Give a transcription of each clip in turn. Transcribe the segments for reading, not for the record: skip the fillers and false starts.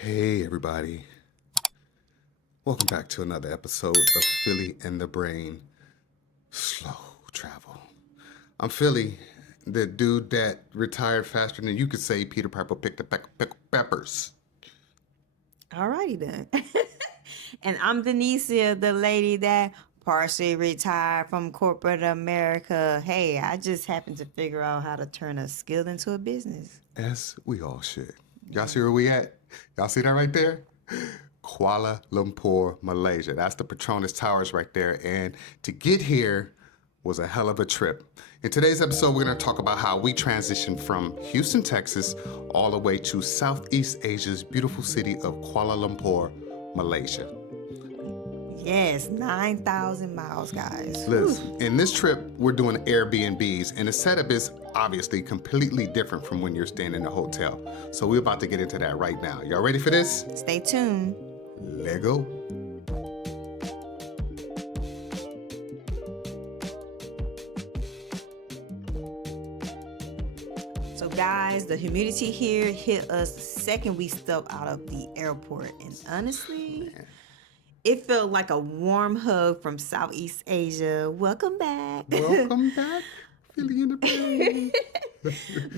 Hey, everybody. Welcome back to another episode of Philly and the Brain Slow Travel. I'm Philly, the dude that retired faster than you could say Peter Piper picked a peck of peppers. Alrighty then. And I'm Denicia, the lady that partially retired from corporate America. Hey, I just happened to figure out how to turn a skill into a business. As we all should. Y'all see where we at? Y'all see that right there? Kuala Lumpur, Malaysia. That's the Petronas Towers right there. And to get here was a hell of a trip. In today's episode, we're going to talk about how we transitioned from Houston, Texas, all the way to Southeast Asia's beautiful city of Kuala Lumpur, Malaysia. Yes, 9,000 miles, guys. Listen, in this trip, we're doing Airbnbs, and the setup is obviously completely different from when you're staying in a hotel. So we're about to get into that right now. Y'all ready for this? Stay tuned. Lego. So, guys, the humidity here hit us the second we stepped out of the airport. And honestly, it felt like a warm hug from Southeast Asia. Welcome back. Welcome back, Philly in the Brain.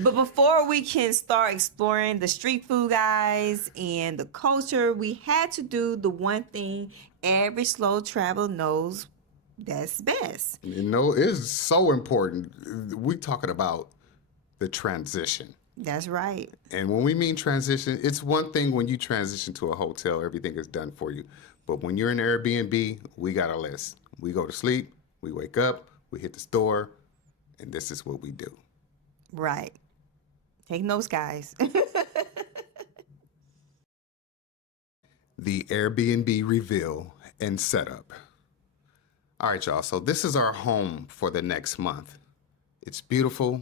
But before we can start exploring the street food, guys, and the culture, we had to do the one thing every slow traveler knows that's best. You know, it's so important. We're talking about the transition. That's right. And when we mean transition, it's one thing when you transition to a hotel, everything is done for you. But when you're in Airbnb, we got a list. We go to sleep, we wake up, we hit the store, and this is what we do. Right. Take notes, guys. The Airbnb reveal and setup. All right, y'all. So this is our home for the next month. It's beautiful.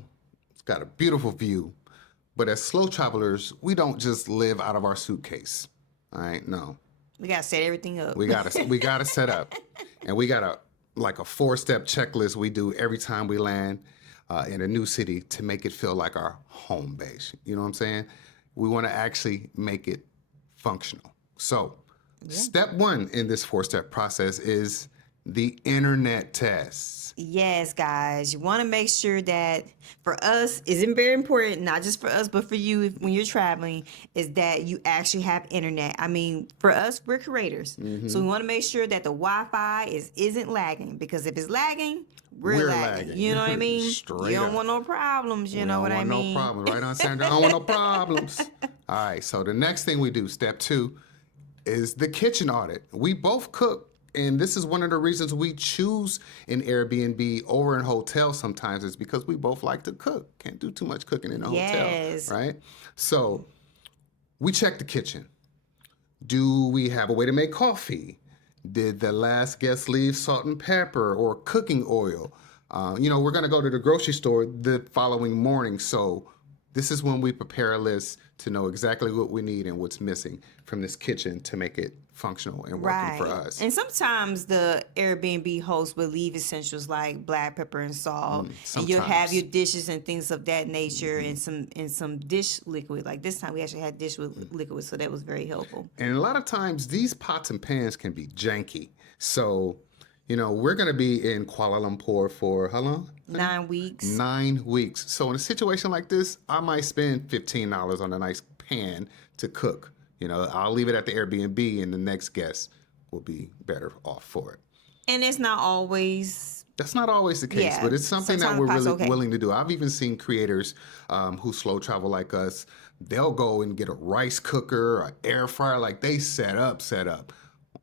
It's got a beautiful view. But as slow travelers, we don't just live out of our suitcase. All right, no. We gotta set everything up. We gotta set up, and we got a 4-step checklist we do every time we land in a new city to make it feel like our home base. You know what I'm saying? We want to actually make it functional. So, step 1 in this 4-step process is the internet tests. Yes, guys. You want to make sure that for us, isn't very important, not just for us, but for you when you're traveling, is that you actually have internet. I mean, for us, we're creators. So we want to make sure that the Wi-Fi isn't lagging, because if it's lagging, we're lagging. You know what I mean? Straight You don't up. want no problems. You know what I mean? No problems. Right on, Sandra? I don't want no problems. All right, so the next thing we do, step 2, is the kitchen audit. We both cook. And this is one of the reasons we choose an Airbnb over an hotel sometimes, is because we both like to cook. Can't do too much cooking in a Yes. hotel, right? So we check the kitchen. Do we have a way to make coffee? Did the last guest leave salt and pepper or cooking oil? We're going to go to the grocery store the following morning. So this is when we prepare a list to know exactly what we need and what's missing from this kitchen to make it functional and working for us. And sometimes the Airbnb host will leave essentials like black pepper and salt, and you'll have your dishes and things of that nature, and some dish liquid. Like this time, we actually had dish liquid, so that was very helpful. And a lot of times, these pots and pans can be janky. So, we're going to be in Kuala Lumpur for how long? 9 weeks. 9 weeks. So in a situation like this, I might spend $15 on a nice pan to cook. I'll leave it at the Airbnb, and the next guest will be better off for it. And it's not always. That's not always the case, but it's something that we're really willing to do. I've even seen creators who slow travel like us. They'll go and get a rice cooker, an air fryer, like they set up.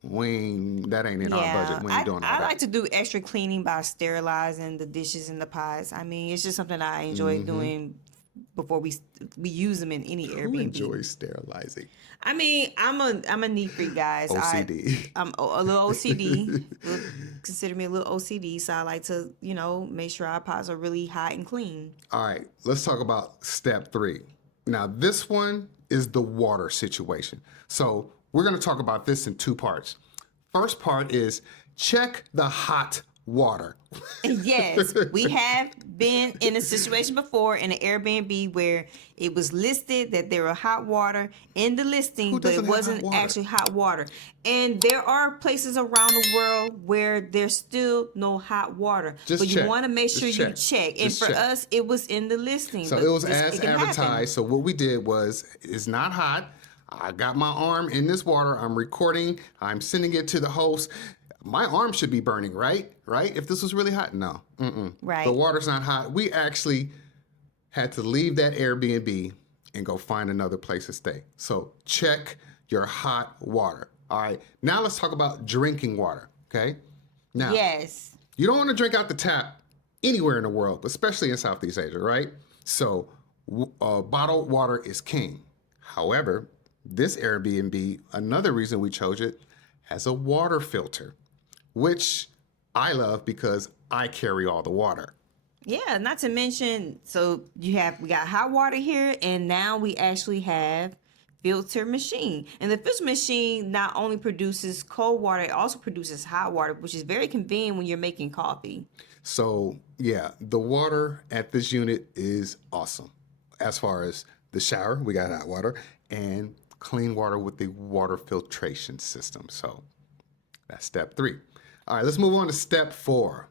That ain't in our budget. We ain't doing all that. I like to do extra cleaning by sterilizing the dishes and the pots. I mean, it's just something I enjoy doing before we use them in any Airbnb. Who enjoys sterilizing? I mean, I'm a neat freak, guys. OCD. I'm a little OCD. Consider me a little OCD, so I like to, make sure our pots are really hot and clean. All right, let's talk about step 3. Now, this one is the water situation. So we're going to talk about this in 2 parts. First part is check the hot water. Yes, we have been in a situation before in an Airbnb where it was listed that there were hot water in the listing, Who but it doesn't have hot wasn't water? actually hot water. And there are places around the world where there's still no hot water. Just but you check. want to make Just sure you check. check. And Just for check. us, it was in the listing. So but it was this- as it can happen. advertised. So what we did was, it's not hot. I got my arm in this water. I'm recording. I'm sending it to the host. My arm should be burning, right? Right? If this was really hot, no. Right. The water's not hot. We actually had to leave that Airbnb and go find another place to stay. So check your hot water. All right. Now let's talk about drinking water. Okay. Now, Yes. you don't want to drink out the tap anywhere in the world, but especially in Southeast Asia, right? So bottled water is king. However, this Airbnb, another reason we chose it, has a water filter, which I love because I carry all the water. Yeah, not to mention, so we got hot water here, and now we actually have filter machine. And the filter machine not only produces cold water, it also produces hot water, which is very convenient when you're making coffee. So yeah, the water at this unit is awesome. As far as the shower, we got hot water and clean water with the water filtration system. So that's step 3. All right, let's move on to step 4.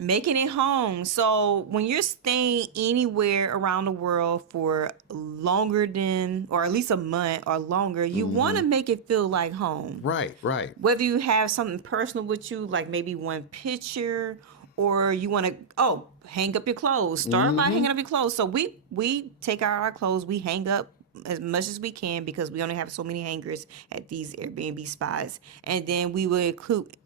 Making it home. So when you're staying anywhere around the world for longer than, or at least a month or longer, you want to make it feel like home. Right, right. Whether you have something personal with you, like maybe one picture, or you want to hang up your clothes. Start by hanging up your clothes. So we take out our clothes, we hang up as much as we can because we only have so many hangers at these Airbnb spots, and then we will include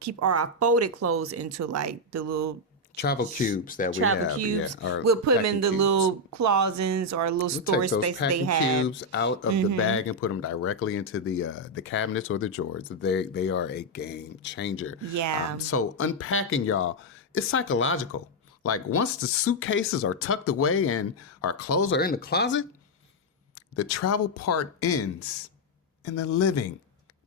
keep our folded clothes into like the little Travel cubes that we travel have. cubes. Yeah, or We'll put them packing in the cubes. little closets or little We'll storage take those space they packing have. cubes out of the bag and put them directly into the cabinets or the drawers. They are a game changer. Yeah. So unpacking, y'all, it's psychological. Like once the suitcases are tucked away and our clothes are in the closet, the travel part ends and the living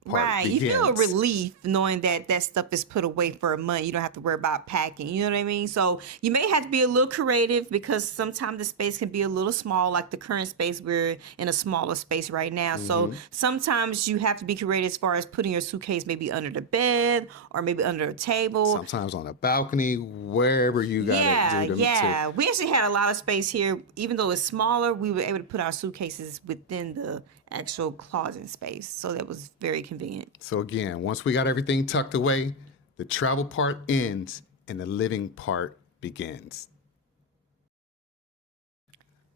part Right. begins. You feel a relief knowing that that stuff is put away for a month. You don't have to worry about packing. You know what I mean? So you may have to be a little creative because sometimes the space can be a little small, like the current space. We're in a smaller space right now. So sometimes you have to be creative as far as putting your suitcase maybe under the bed or maybe under a table. Sometimes on a balcony, wherever you got to do them. Yeah. We actually had a lot of space here. Even though it's smaller, we were able to put our suitcases within the actual closet space. So that was very convenient. So again, once we got everything tucked away, the travel part ends and the living part begins.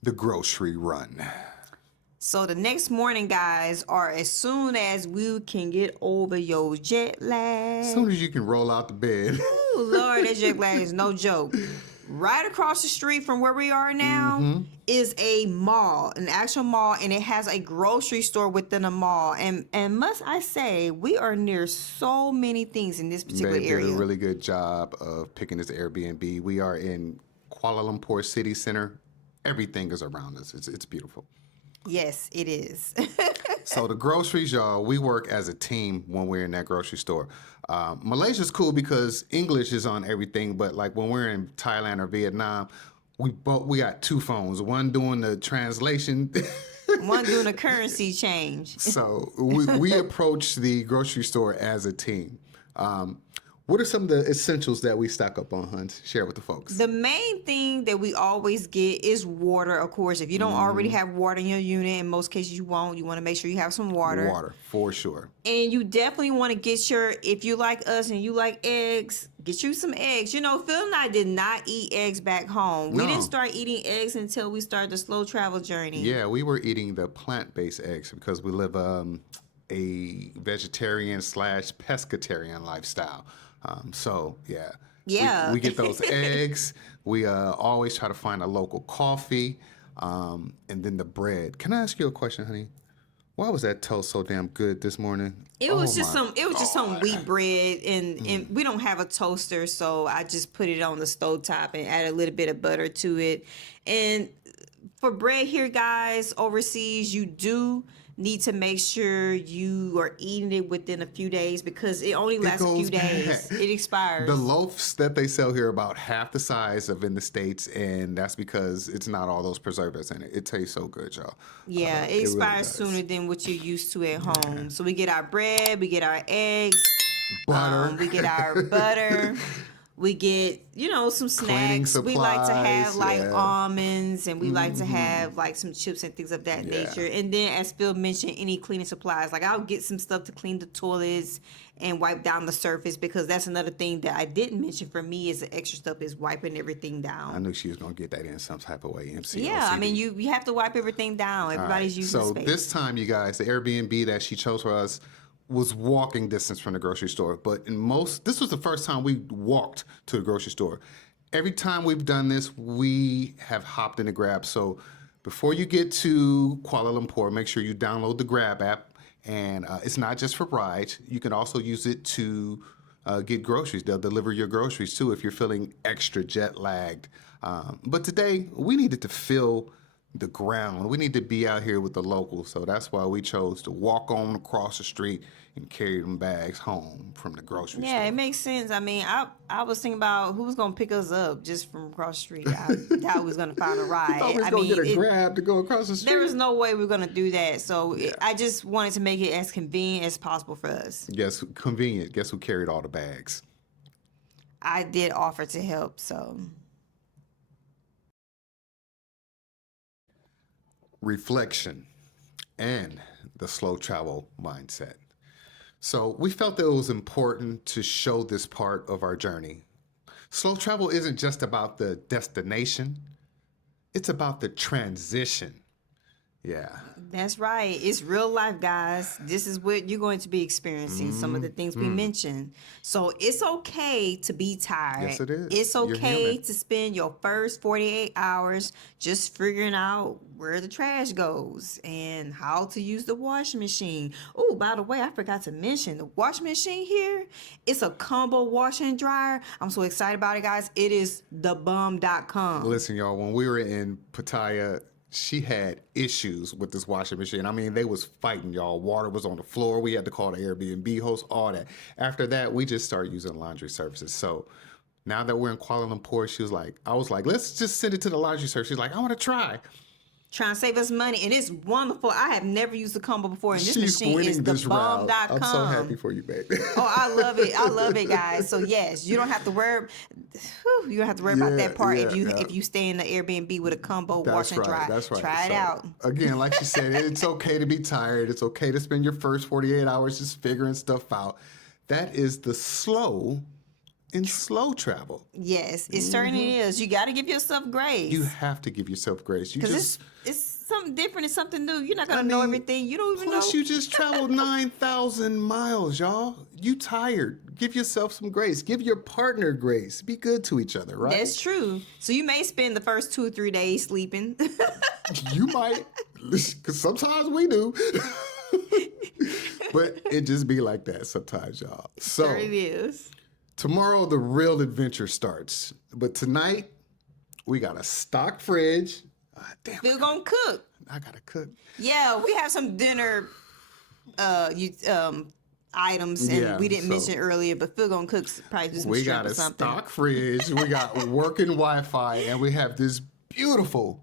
The grocery run. So the next morning, guys, or as soon as we can get over your jet lag. As soon as you can roll out the bed. Ooh, Lord, that jet lag is no joke. Right across the street from where we are now is a mall, an actual mall, and it has a grocery store within a mall. And must I say, we are near so many things in this particular They area. did a really good job of picking this Airbnb. We are in Kuala Lumpur City Center. Everything is around us. It's beautiful. Yes, it is. So the groceries, y'all, we work as a team when we're in that grocery store. Malaysia's cool because English is on everything, but like when we're in Thailand or Vietnam, we got 2 phones, one doing the translation. One doing a currency change. So we approach the grocery store as a team. What are some of the essentials that we stock up on, Hunt? Share with the folks. The main thing that we always get is water, of course. If you don't already have water in your unit, in most cases you won't. You want to make sure you have some water. Water, for sure. And you definitely want to get if you like us and you like eggs, get you some eggs. You know, Phil and I did not eat eggs back home. We No. didn't start eating eggs until we started the slow travel journey. Yeah, we were eating the plant-based eggs because we live a vegetarian/pescatarian lifestyle. So yeah, Yeah. we get those eggs. We always try to find a local coffee, and then the bread. Can I ask you a question, honey? Why was that toast so damn good this morning? It was just my some wheat bread, and we don't have a toaster, so I just put it on the stovetop and add a little bit of butter to it. And for bread here, guys, overseas, you do need to make sure you are eating it within a few days because it only It lasts a few goes bad. days. It expires. The loaves that they sell here are about half the size of in the States, and that's because it's not all those preservatives in it. It tastes so good, y'all. Yeah, it really expires does. sooner than what you're used to at home. So we get our bread, we get our eggs, Butter. we get our butter. We get, some Cleaning snacks. We like to have supplies, like yeah. almonds, and we like to have like some chips and things of that Yeah. nature. And then, as Phil mentioned, any cleaning supplies. Like I'll get some stuff to clean the toilets and wipe down the surface because that's another thing that I didn't mention for me is the extra stuff is wiping everything down. I knew she was gonna get that in some type of way. MC. Yeah, I mean you have to wipe everything down. Everybody's using So space. this time, you guys, the Airbnb that she chose for us was walking distance from the grocery store. But this was the first time we walked to the grocery store. Every time we've done this, we have hopped in the Grab. So before you get to Kuala Lumpur, make sure you download the Grab app. And it's not just for rides. You can also use it to get groceries. They'll deliver your groceries too if you're feeling extra jet lagged. But today, we needed to fill the ground. We need to be out here with the locals. So that's why we chose to walk on across the street and carry them bags home from the grocery store. Yeah, it makes sense. I mean, I was thinking about who was gonna pick us up just from across the street. I doubt we was gonna find a ride. Thought we was gonna get a Grab to go across the street. There was no way we were gonna do that. So I just wanted to make it as convenient as possible for us. Yes, convenient. Guess who carried all the bags? I did offer to help, so Reflection and the slow travel mindset. So we felt that it was important to show this part of our journey. Slow travel isn't just about the destination, it's about the transition. Yeah. that's right. It's real life, guys. This is what you're going to be experiencing. Some of the things we mentioned. So it's okay to be tired. Yes, it is. It's You're okay human. to spend your first 48 hours just figuring out where the trash goes and how to use the washing machine. Oh, by the way, I forgot to mention the washing machine here. It's a combo washer and dryer. I'm so excited about it, guys. It is thebum.com. Listen, y'all, when we were in Pattaya, she had issues with this washing machine. I mean, they was fighting, y'all. Water was on the floor. We had to call the Airbnb host, all that. After that, we just started using laundry services. So now that we're in Kuala Lumpur, I was like, let's just send it to the laundry service. She's like, I want to try. Trying to save us money, and it's wonderful. I have never used a combo before, and this She's machine is winning this round. thebum.com. I'm so happy for you, baby. Oh, I love it. I love it, guys. So yes, you don't have to worry. You don't have to worry about that part if you stay in the Airbnb with a combo wash and dry. That's right. Try it So, out. Again, like she said, it's okay to be tired. It's okay to spend your first 48 hours just figuring stuff out. That is the slow travel. Yes, it certainly is. You got to give yourself grace. You have to give yourself grace. because it's something different. It's something new. You're not gonna know everything. You don't even know. Plus, you just traveled 9,000 miles, y'all. You tired. Give yourself some grace. Give your partner grace. Be good to each other, right? That's true. So you may spend the first 2 or 3 days sleeping. You might, because sometimes we do. But it just be like that sometimes, y'all. So There it is. tomorrow, the real adventure starts. But tonight, we got a stock fridge. Damn, We're gonna cook. I gotta cook. Yeah, we have some dinner items, and Yeah, we didn't so- mention earlier, but Phil gonna cook probably do some We shrimp got or a something. stock fridge. We got working Wi-Fi, and we have this beautiful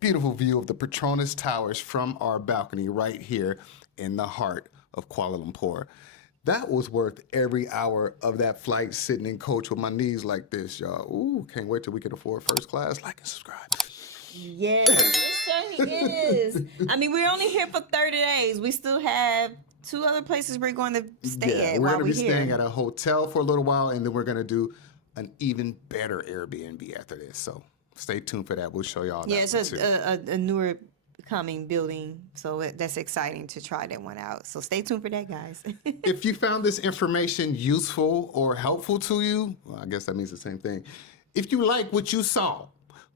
view of the Petronas Towers from our balcony right here in the heart of Kuala Lumpur. That was worth every hour of that flight sitting in coach with my knees like this, y'all. Ooh, can't wait till we can afford first class. Like and subscribe. Yes, it certainly is. I mean, we're only here for 30 days. We still have 2 other places we're going to stay at we're while gonna be we're staying here. at a hotel for a little while, and then we're gonna do an even better Airbnb after this. So stay tuned for that. We'll show y'all Yeah, that it's one too. a newer coming building, so that's exciting to try that one out. So stay tuned for that, guys. If you found this information useful or helpful to you, well, I guess that means the same thing. If you like what you saw,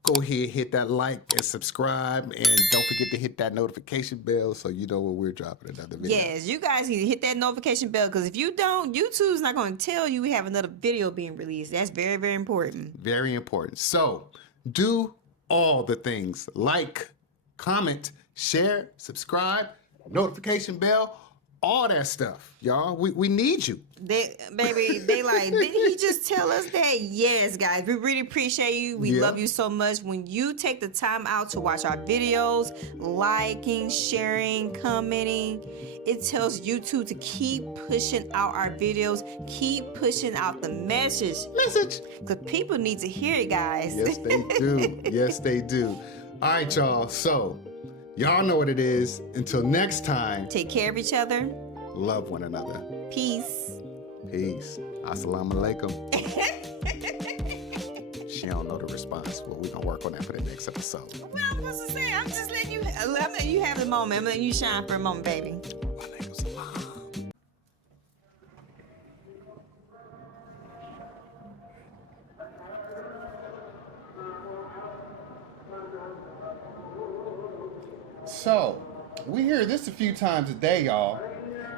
go ahead, hit that like and subscribe, and don't forget to hit that notification bell so you know when we're dropping another video. Yes, you guys need to hit that notification bell, because if you don't, YouTube's not going to tell you we have another video being released. That's very, very important. Very important. So do all the things. Like, comment, share, subscribe, notification bell, all that stuff, y'all. We need you. They like, didn't he just tell us that? Yes, guys, we really appreciate you. We love you so much. When you take the time out to watch our videos, liking, sharing, commenting, it tells YouTube to keep pushing out our videos, keep pushing out the message. Because people need to hear it, guys. Yes, they do. Yes, they do. All right, y'all. So, y'all know what it is. Until next time, Take care of each other. love one another. Peace. Peace. Assalamu alaikum. She don't know the response. Well, we're going to work on that for the next episode. What I'm supposed to say? I'm just letting you have the moment. I'm letting you shine for a moment, baby. Walaikum salam. So, we hear this a few times a day, y'all.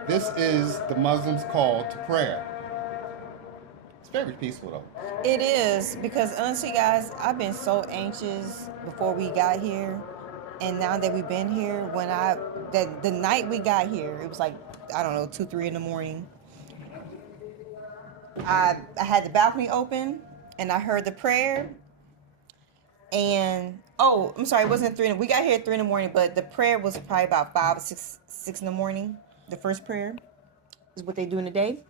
This is the Muslims' call to prayer. It's very peaceful, though. It is, because honestly, guys, I've been so anxious before we got here, and now that we've been here, the night we got here, it was like, I don't know, 2, 3 in the morning. I had the balcony open, and I heard the prayer, and I'm sorry, it wasn't 3. We got here at 3 in the morning, but the prayer was probably about 5 or 6 in the morning. The first prayer is what they do in the day.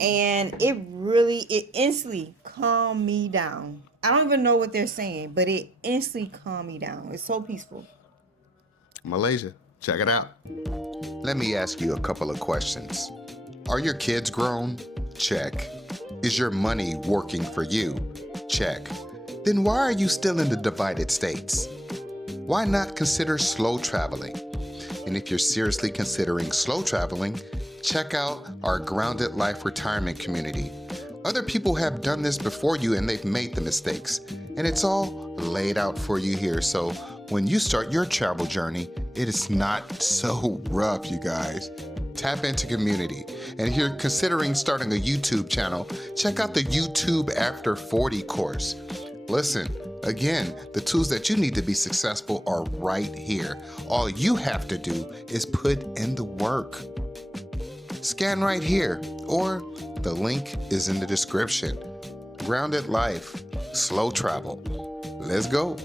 And it instantly calmed me down. I don't even know what they're saying, but it instantly calmed me down. It's so peaceful. Malaysia, check it out. Let me ask you a couple of questions. Are your kids grown? Check. Is your money working for you? Check. Then why are you still in the divided states? Why not consider slow traveling? And if you're seriously considering slow traveling, check out our Grounded Life Retirement community. Other people have done this before you and they've made the mistakes. And it's all laid out for you here. So when you start your travel journey, it is not so rough, you guys. Tap into community. And if you're considering starting a YouTube channel, check out the YouTube After 40 course. Listen, again, the tools that you need to be successful are right here. All you have to do is put in the work. Scan right here, or the link is in the description. Grounded Life, slow travel. Let's go.